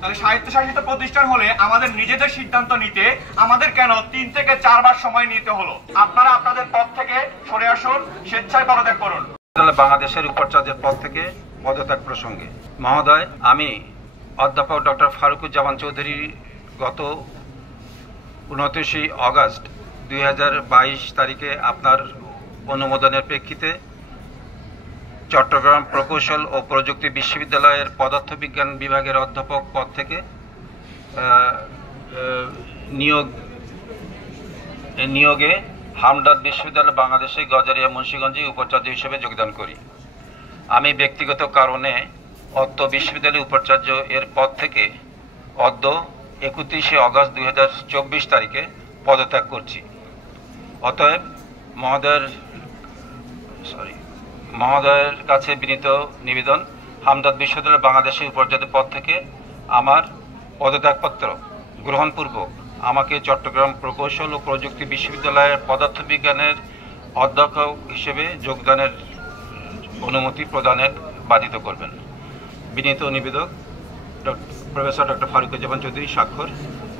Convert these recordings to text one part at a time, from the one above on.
তাহলে স্বায়ত্তশাসিত প্রতিষ্ঠান হলে আমাদের নিজেদের সিদ্ধান্ত নিতে আমাদের কেন 3 থেকে 4 বার সময় নিতে হলো? আপনারা আপনাদের পদ থেকে সরে আসুন, স্বেচ্ছায় পদত্যাগ করুন। বাংলাদেশের উপাচার্যের পদ থেকে পদত্যাগ প্রসঙ্গে মহোদয়, আমি অধ্যাপক ডক্টর ফারুকুজ্জামান চৌধুরী গত 29 অগস্ট 2022 তারিখে আপনার অনুমোদনের প্রেক্ষিতে চট্টগ্রাম প্রকৌশল ও প্রযুক্তি বিশ্ববিদ্যালয়ের পদার্থবিজ্ঞান বিভাগের অধ্যাপক পদ থেকে নিয়োগে হামদর্দ বিশ্ববিদ্যালয় বাংলাদেশে গজারিয়া মুন্সিগঞ্জে উপাচার্য হিসেবে যোগদান করি। আমি ব্যক্তিগত কারণে অত্র বিশ্ববিদ্যালয় উপাচার্য এর পদ থেকে অদ্য 31 অগস্ট 2024 তারিখে পদত্যাগ করছি। অতএব মহোদয়ের কাছে বিনীত নিবেদন, হামদর্দ বিশ্ববিদ্যালয় বাংলাদেশের উপাচার্য পদ থেকে আমার পদত্যাগপত্র গ্রহণপূর্বক আমাকে চট্টগ্রাম প্রকৌশল ও প্রযুক্তি বিশ্ববিদ্যালয়ের পদার্থবিজ্ঞানের অধ্যক্ষ হিসেবে যোগদানের অনুমতি প্রদানের বাধিত করবেন। বিনীত নিবেদক প্রফেসর ডক্টর ফারুকুজ্জামান চৌধুরী, স্বাক্ষর,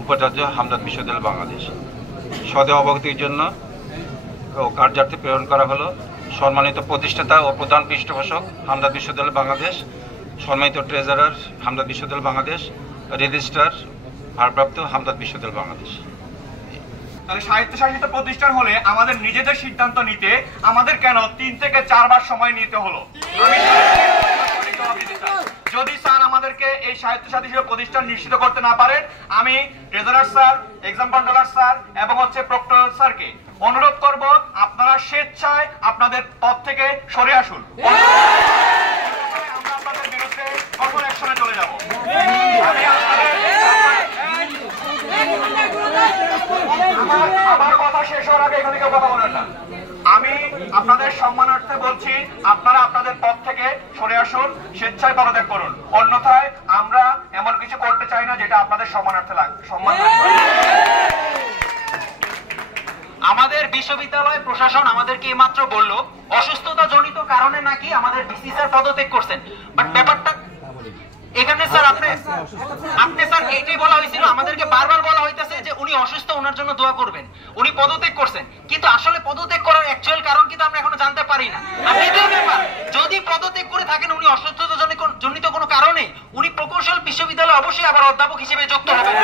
উপাচার্য, হামদর্দ বিশ্ববিদ্যালয় বাংলাদেশ। সদয় অবগতির জন্য ও কার্যার্থে প্রেরণ করা হলো সম্মানিত প্রতিষ্ঠাতা ও প্রধান পৃষ্ঠপোষক হামদর্দ বিশ্ববিদ্যালয় বাংলাদেশ, সম্মানিত ট্রেজারার হামদর্দ বিশ্ববিদ্যালয় বাংলাদেশ, রেজিস্ট্রার ভারপ্রাপ্ত হামদর্দ বিশ্ববিদ্যালয় বাংলাদেশ। তাহলে স্বায়ত্তশাসিত প্রতিষ্ঠান হলে আমাদের নিজেদের সিদ্ধান্ত নিতে আমাদের কেন 3 থেকে 4 বার সময় নিতে হলো? যদি স্যার আমাদেরকে এই স্বায়ত্তশাসিত প্রতিষ্ঠান নিশ্চিত করতে না পারেন, আমি treasurer sir, exam controller sir এবং প্রক্টর স্যারকে অনুরোধ করব, আপনারা স্বেচ্ছায় আপনাদের পদ থেকে সরে আসুন। আমরা আপনাদের বিরুদ্ধে কঠোর অ্যাকশনে চলে যাব। আমার কথা শেষ হওয়ার আগে এখানে কেউ কথা বলেন না। আমি আপনাদের সম্মানার্থে বলছি, আপনারা আপনাদের পদ থেকে সরে আসুন, স্বেচ্ছায় পদত্যাগ করুন। অন্যথায় আমরা এমন কিছু করতে চাই না যেটা আপনাদের সম্মানার্থে সম্মান। আমাদের বিশ্ববিদ্যালয় প্রশাসন আমাদেরকে এইমাত্র বলল অসুস্থতা জনিত কারণে নাকি আমাদের ভিসি স্যার পদত্যাগ করছেন। বাট ব্যাপারটা এখানে স্যার আপনি স্যার এইটাই বলা হয়েছিল, আমাদেরকে বারবার বলা হইতেছে যে উনি অসুস্থ, ওনার জন্য দোয়া করবেন, উনি পদত্যাগ করছেন। কিন্তু আসলে পদত্যাগ করার অ্যাকচুয়াল কারণ কিন্তু আমরা এখনো জানতে পারি না। দ্বিতীয় ব্যাপার, যদি পদত্যাগ করে থাকেন উনি অসুস্থতা জনিত কোনো কারণে, উনি প্রকৌশল বিশ্ববিদ্যালয়ে অবশ্যই আবার অধ্যাপক হিসেবে যুক্ত হবেন।